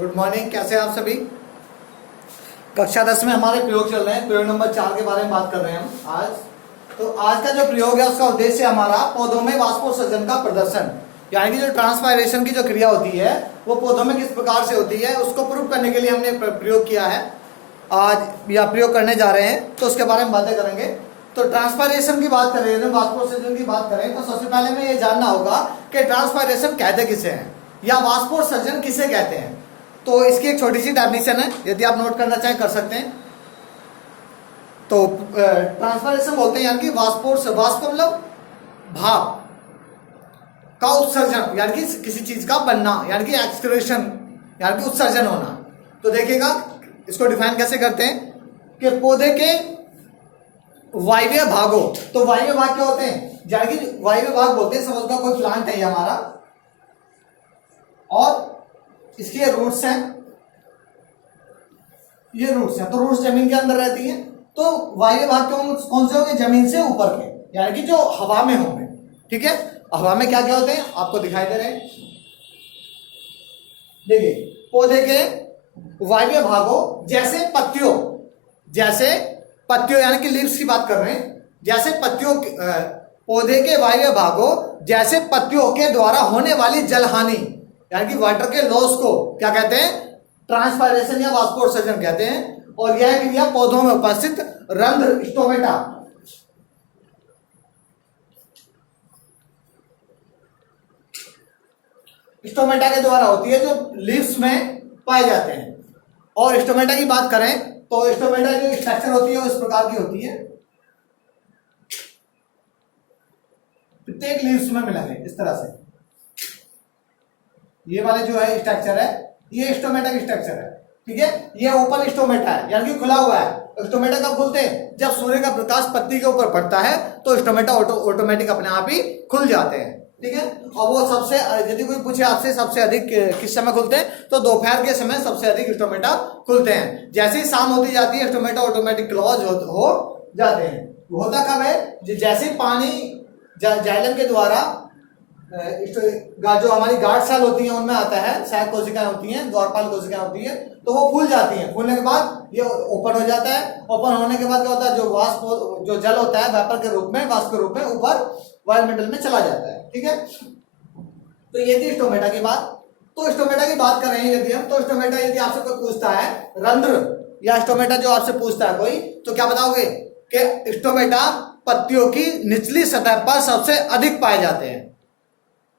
Good morning. कैसे हैं आप सभी। कक्षा 10 में हमारे प्रयोग चल रहे हैं। प्रयोग नंबर 4 के बारे में बात कर रहे हैं हम आज। तो आज का जो प्रयोग है उसका उद्देश्य हमारा पौधों में वाष्पोत्सर्जन का प्रदर्शन, यानी कि जो ट्रांसपायरेशन की जो क्रिया होती है वो पौधों में किस प्रकार से होती है उसको प्रूव करने के लिए हमने प्रयोग किया है आज या प्रयोग करने जा रहे हैं। तो उसके बारे में बातें करेंगे। तो ट्रांसपायरेशन की बात करें, वाष्पोत्सर्जन की बात करें तो सबसे पहले हमें ये जानना होगा कि ट्रांसपायरेशन कहते किसे हैं या वाष्पोत्सर्जन किसे कहते हैं। तो इसकी एक छोटी सी डेफिनेशन है, यदि आप नोट करना चाहें कर सकते हैं। तो ट्रांसपायरेशन बोलते हैं यानी कि वाष्प मतलब भाप का उत्सर्जन, यानी कि किसी चीज का बनना, यानी कि एक्सक्रीशन यानी कि उत्सर्जन होना। तो देखिएगा इसको डिफाइन कैसे करते हैं कि पौधे के वायवीय भागों, तो वायवीय भाग क्या होते हैं, यानी कि वायवीय भाग बोलते हैं, समझ का कोई प्लांट है ये हमारा और इसके रूट्स हैं, ये रूट्स हैं। तो रूट्स जमीन के अंदर रहती हैं। तो वायवीय भाग कौन से होंगे, जमीन से ऊपर के, यानी कि जो हवा में होंगे। ठीक है, हवा में क्या क्या होते हैं आपको दिखाई दे रहे हैं। देखिए पौधे के वायवीय भागों जैसे पत्तियों यानी कि लीव्स की बात कर रहे हैं, जैसे पत्तियों पौधे के वायवीय भागों जैसे पत्तियों के द्वारा होने वाली जल हानि, यानी कि वाटर के लॉस को क्या कहते हैं, ट्रांसपायरेशन या वाष्पोत्सर्जन कहते हैं। और यह क्रिया पौधों में उपस्थित रंध्र स्टोमेटा के द्वारा होती है, जो लीव्स में पाए जाते हैं। और स्टोमेटा की बात करें तो स्टोमेटा जो स्ट्रक्चर होती है वो इस प्रकार की होती है, प्रत्येक लीव्स में मिलेंगे इस तरह से। ये वाले जो है स्ट्रक्चर है ये स्टोमेटा की स्ट्रक्चर है। ठीक है, ये ओपन स्टोमेटा है यानी कि खुला हुआ है। स्टोमेटा कब खुलते हैं, जब सूर्य का प्रकाश पत्ती के ऊपर पड़ता है तो स्टोमेटा ऑटोमेटिक अपने आप ही खुल जाते हैं। ठीक है, और वो सबसे, यदि कोई पूछे आपसे सबसे अधिक किस समय खुलते हैं तो दोपहर के समय सबसे अधिक स्टोमेटा खुलते हैं। जैसे ही शाम होती जाती है स्टोमेटा ऑटोमेटिक क्लोज हो जाते हैं। होता कब है, जैसे पानी जाइलम के द्वारा जो हमारी गार्ड सेल होती है उनमें आता है, सहायक कोशिकाएं होती हैं, द्वारपाल कोशिकाएं होती है, तो वो फूल जाती हैं। फूलने के बाद ये ओपन हो जाता है। ओपन होने के बाद क्या होता है, जो वाष्प जो जल होता है वेपर के रूप में, वाष्प के रूप में ऊपर वायुमंडल में चला जाता है। ठीक है, तो ये थी स्टोमेटा की बात। तो स्टोमेटा की बात कर रहे हैं यदि हम, तो स्टोमेटा यदि आपसे कोई पूछता है रंध्र या स्टोमेटा जो आपसे पूछता है कोई, तो क्या बताओगे कि स्टोमेटा पत्तियों की निचली सतह पर सबसे अधिक पाए जाते हैं,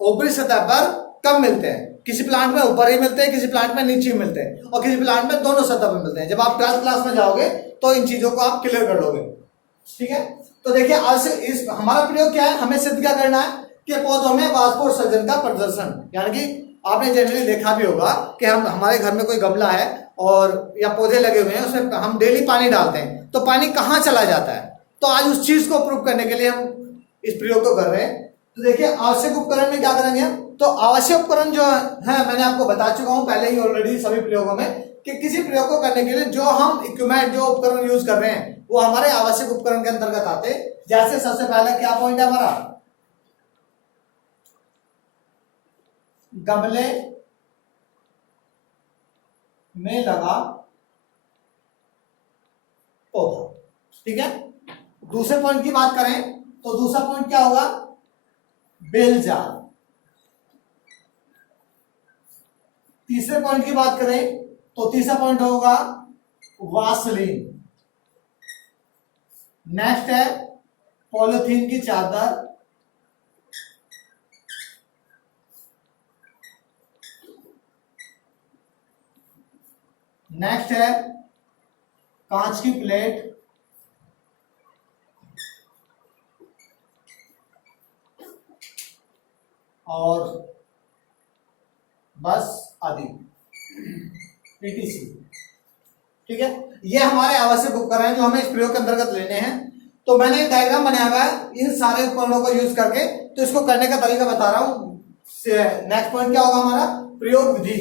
ऊपरी सतह पर कम मिलते हैं। किसी प्लांट में ऊपर ही मिलते हैं, किसी प्लांट में नीचे ही मिलते हैं, और किसी प्लांट में दोनों सतह पर मिलते हैं। जब आप 12th क्लास में जाओगे तो इन चीजों को आप क्लियर कर लोगे। ठीक है, तो देखिए आज से इस हमारा प्रयोग क्या है, हमें सिद्ध क्या करना है कि पौधों में वाष्पोत्सर्जन का प्रदर्शन, यानी कि आपने जनरली देखा भी होगा कि हम हमारे घर में कोई गमला है और या पौधे लगे हुए हैं, उसमें हम डेली पानी डालते हैं, तो पानी कहाँ चला जाता है। तो आज उस चीज को प्रूव करने के लिए हम इस प्रयोग को कर रहे हैं। तो देखिए आवश्यक उपकरण में क्या करेंगे हम, तो आवश्यक उपकरण जो है मैंने आपको बता चुका हूं पहले ही ऑलरेडी सभी प्रयोगों में, कि किसी प्रयोग को करने के लिए जो हम इक्विपमेंट जो उपकरण यूज कर रहे हैं वो हमारे आवश्यक उपकरण के अंतर्गत आते हैं। जैसे सबसे पहले क्या पॉइंट है हमारा, गमले में लगा पौधा। ठीक है, दूसरे पॉइंट की बात करें तो दूसरा पॉइंट क्या होगा, बेलजाल। तीसरे पॉइंट की बात करें तो तीसरा पॉइंट होगा वासलीन। नेक्स्ट है पॉलिथीन की चादर। नेक्स्ट है कांच की प्लेट। और बस आदि पीटीसी। ठीक है, ये हमारे आवश्यक उपकरण हैं जो हमें इस प्रयोग के अंतर्गत लेने हैं। तो मैंने एक डायग्राम बनाया हुआ है इन सारे उपकरणों को यूज करके, तो इसको करने का तरीका बता रहा हूं। नेक्स्ट पॉइंट क्या होगा हमारा, प्रयोग विधि।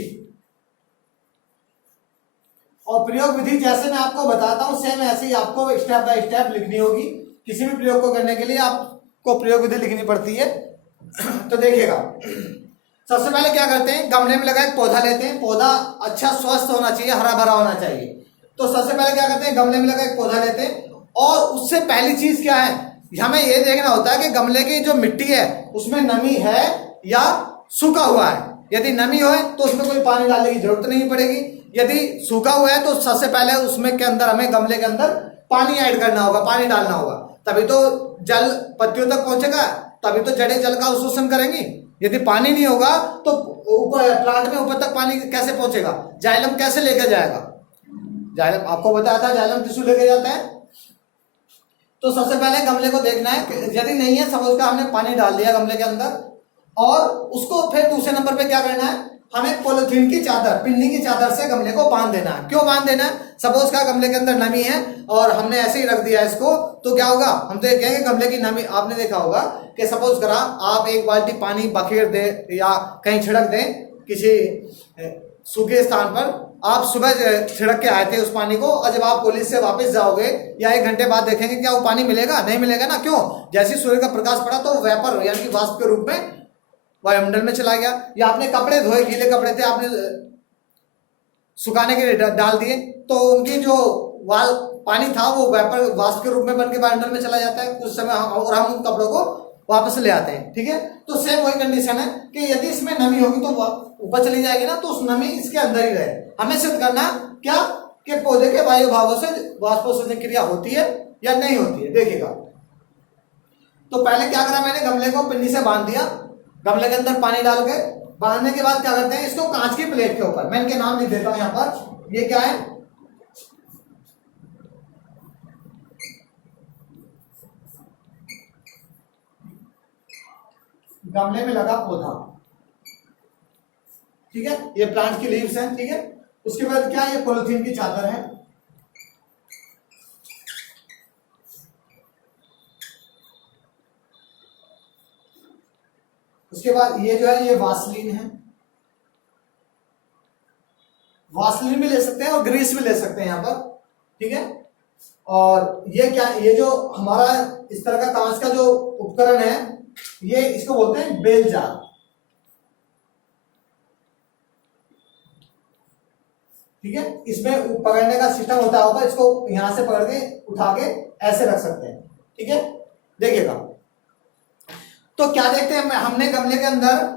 और प्रयोग विधि जैसे मैं आपको बताता हूं सेम ऐसे ही आपको स्टेप बाय स्टेप लिखनी होगी। किसी भी प्रयोग को करने के लिए आपको प्रयोग विधि लिखनी पड़ती है। तो देखिएगा सबसे पहले क्या करते हैं, गमले में लगा एक पौधा लेते हैं, पौधा अच्छा स्वस्थ होना चाहिए, हरा भरा होना चाहिए। तो सबसे पहले क्या करते हैं, गमले में लगा एक पौधा लेते हैं, और उससे पहली चीज क्या है, हमें ये देखना होता है कि गमले की जो मिट्टी है उसमें नमी है या सूखा हुआ है। यदि नमी हो तो उसमें कोई पानी डालने की जरूरत नहीं पड़ेगी, यदि सूखा हुआ है तो सबसे पहले उसमें के अंदर हमें गमले के अंदर पानी ऐड करना होगा, पानी डालना होगा, तभी तो जल पत्तियों तक पहुंचेगा, तभी तो जड़ें जल का अवशोषण करेंगी। यदि पानी नहीं होगा तो ऊपर प्लांट में ऊपर तक पानी कैसे पहुंचेगा, जाइलम कैसे लेकर जाएगा, जाइलम आपको बताया था जाइलम टिश्यू लेके जाता है। तो सबसे पहले गमले को देखना है, यदि नहीं है सपोज का हमने पानी डाल दिया गमले के अंदर, और उसको फिर दूसरे नंबर पे क्या करना है, हमें पॉलिथीन की चादर, पिन्नी की चादर से गमले को बांध देना है। क्यों बांध देना है, सपोज का गमले के अंदर नमी है और हमने ऐसे ही रख दिया इसको, तो क्या होगा, हम तो ये कहेंगे गमले की नमी, आपने देखा होगा कि सपोज करा आप एक बाल्टी पानी बखेर दे या कहीं छिड़क दें किसी सूखे स्थान पर, आप सुबह छिड़क के आए थे उस पानी को, और जब आप कॉलेज से वापस जाओगे या 1 घंटे बाद देखेंगे क्या वो पानी मिलेगा, नहीं मिलेगा ना। क्यों, जैसे सूर्य का प्रकाश पड़ा तो वेपर यानी कि वाष्प के रूप में वायुमंडल में चला गया। या आपने कपड़े धोए, गीले कपड़े थे, आपने सुखाने के लिए डाल दिए, तो उनकी जो वाल पानी था वो वेपर वाष्प के रूप में बन के वायुमंडल में चला जाता है कुछ समय, और हम उन कपड़ों को वापस ले आते हैं। ठीक है, तो सेम वही कंडीशन है कि यदि इसमें नमी होगी तो ऊपर चली जाएगी ना, तो उस नमी इसके अंदर ही रहे। हमें सिद्ध करना क्या कि पौधे के वायु भावों से वाष्पोत्सर्जन क्रिया होती है या नहीं होती है, देखिएगा। तो पहले क्या करा मैंने, गमले को पिन्नी से बांध दिया, गमले के अंदर पानी डाल के बांधने के बाद क्या करते हैं, इसको कांच की प्लेट के ऊपर, मैं इनके नाम लिख देता हूं यहां पर, ये क्या है, गमले में लगा पौधा, ठीक है, ये प्लांट की लीव्स हैं, ठीक है। उसके बाद क्या है, ये पॉलिथीन की चादर है, उसके बाद ये जो है ये वासलीन है, वासलीन भी ले सकते हैं और ग्रीस भी ले सकते हैं यहाँ पर, ठीक है। और ये क्या, ये जो हमारा इस तरह का कांच का जो उपकरण है, ये इसको बोलते हैं बेल जार, ठीक है। इसमें पकड़ने का सिस्टम होता होगा, इसको यहां से पकड़ के उठा के ऐसे रख सकते हैं, ठीक है। देखिएगा, तो क्या देखते हैं, हमने गमले के अंदर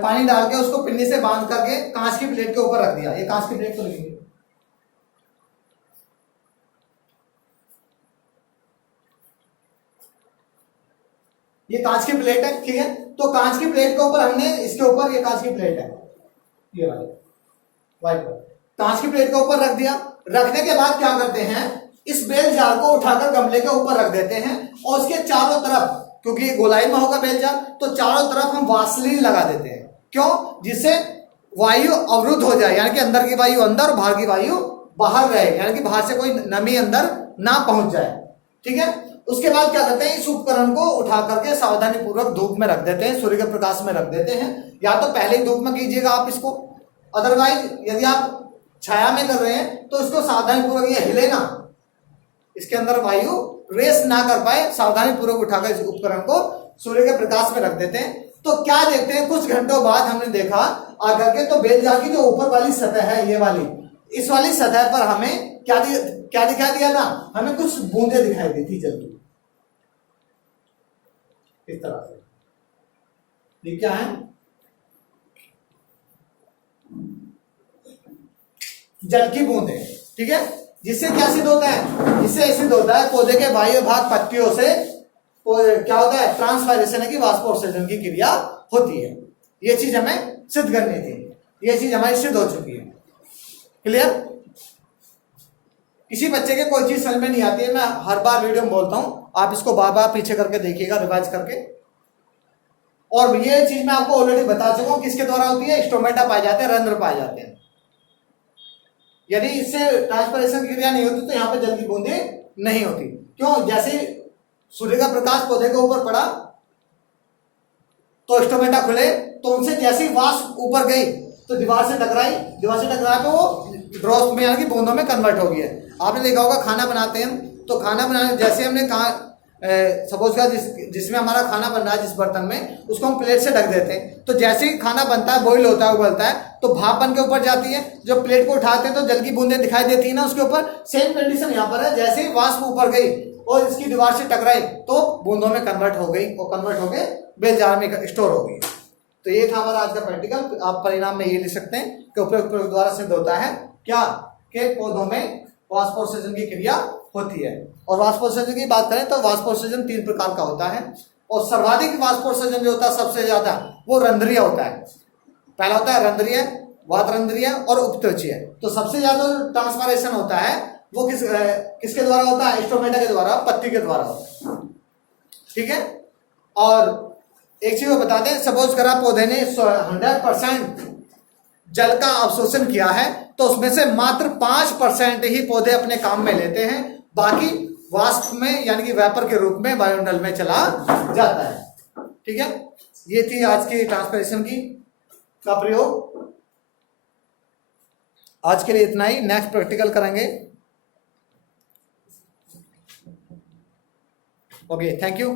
पानी डाल के उसको पिन्नी से बांध करके कांच की प्लेट के ऊपर रख दिया, ये कांच की प्लेट को लिखेंगे, ये कांच की प्लेट है, ठीक है। तो कांच की प्लेट के ऊपर हमने, इसके ऊपर ये कांच की प्लेट है, ये वाली व्हाइट पर, कांच की प्लेट के ऊपर रख दिया। रखने के बाद क्या करते हैं, इस बेल जार को उठाकर गमले के ऊपर रख देते हैं, और उसके चारों तरफ, क्योंकि ये गोलाई में होगा बेल जार, तो चारों तरफ हम वासलीन लगा देते हैं। क्यों, जिससे वायु अवरुद्ध हो जाए, यानी कि अंदर की वायु अंदर और बाहर की वायु बाहर रहे, यानी कि बाहर से कोई नमी अंदर ना पहुंच जाए, ठीक है। उसके बाद क्या करते हैं, इस उपकरण को उठा करके सावधानी पूर्वक धूप में रख देते हैं, सूर्य के प्रकाश में रख देते हैं। या तो पहले ही धूप में कीजिएगा आप इसको, अदरवाइज यदि आप छाया में कर रहे हैं तो इसको सावधानी पूर्वक, ये हिले ना, इसके अंदर वायु रेस ना कर पाए, सावधानी पूर्वक उठाकर इस उपकरण को सूर्य के प्रकाश में रख देते हैं। तो क्या देखते हैं, कुछ घंटों बाद हमने देखा आकर के, तो बेल जार की जो ऊपर वाली सतह है, ये वाली, इस वाली सतह पर हमें क्या दिखाई दिया था, हमें कुछ बूंदे दिखाई दी थी जल्दी, इस तरह से। ये क्या है, जल की बूंदे, ठीक है। जिससे क्या सिद्ध होता है, इससे सिद्ध होता है पौधे के बाह्य भाग पत्तियों से क्या होता है, ट्रांसपायरेशन की वाष्पोत्सर्जन की क्रिया होती है। ये चीज हमें सिद्ध करनी थी, ये चीज हमारी सिद्ध हो चुकी है। क्लियर, किसी बच्चे के कोई चीज समझ में नहीं आती है, मैं हर बार वीडियो में बोलता हूं, आप इसको बार बार पीछे करके देखिएगा, रिवाइज करके। और ये चीज मैं आपको ऑलरेडी बता चुका हूं, किसके द्वारा होती है, स्टोमेटा पाए जाते हैं, रंध्र पाए जाते हैं। यदि इससे ट्रांसपायरेशन की क्रिया नहीं होती तो यहाँ पे जल की बूंदे नहीं होती। क्यों, जैसे सूर्य का प्रकाश पौधे के ऊपर पड़ा तो स्टोमेटा खुले, तो उनसे जैसी वाष्प ऊपर गई तो दीवार से टकराई, दीवार से टकराए तो वो ड्रॉप में यानी कि बूंदों में कन्वर्ट हो गया। आपने देखा होगा खाना बनाते हैं, तो खाना बनाने जैसे हमने सपोज का जिसमें हमारा खाना बन रहा है, जिस बर्तन में, उसको हम प्लेट से ढक देते हैं, तो जैसे ही खाना बनता है, बॉईल होता है, उबलता है, तो भाप बन के ऊपर जाती है। जब प्लेट को उठाते हैं तो जल की बूंदें दिखाई देती है ना उसके ऊपर। सेम कंडीशन यहाँ पर है, जैसे ही वाष्प ऊपर गई और इसकी दीवार से टकराई तो बूंदों में कन्वर्ट हो गई और कन्वर्ट होकर बेल जार में स्टोर हो गई। तो ये था हमारा आज का प्रैक्टिकल। आप परिणाम में ये लिख सकते हैं कि उपरोक्त प्रयोग द्वारा सिद्ध होता है क्या, कि पौधों में वाष्पोत्सर्जन की क्रिया होती है। और वाष्पोत्सर्जन की बात करें तो वाष्पोत्सर्जन 3 प्रकार का होता है, और सर्वाधिक वाष्पोत्सर्जन जो होता है सबसे ज्यादा, वो रंध्रीय होता है। पहला होता है रंध्रीय, वातरंध्रीय और उपत्वचीय। तो सबसे ज्यादा ट्रांसपायरेशन होता है वो किसके द्वारा होता है? स्टोमेटा के द्वारा, पत्ती के द्वारा होता है। ठीक है। और एक चीज बता दें, सपोज करा पौधे ने 100% जल का अवशोषण किया है, तो उसमें से मात्र 5% ही पौधे अपने काम में लेते हैं, बाकी वाष्प में यानी कि वेपर के रूप में वायुमंडल में चला जाता है। ठीक है, ये थी आज की ट्रांसपिरेशन का प्रयोग। आज के लिए इतना ही, नेक्स्ट प्रैक्टिकल करेंगे। Okay, thank you.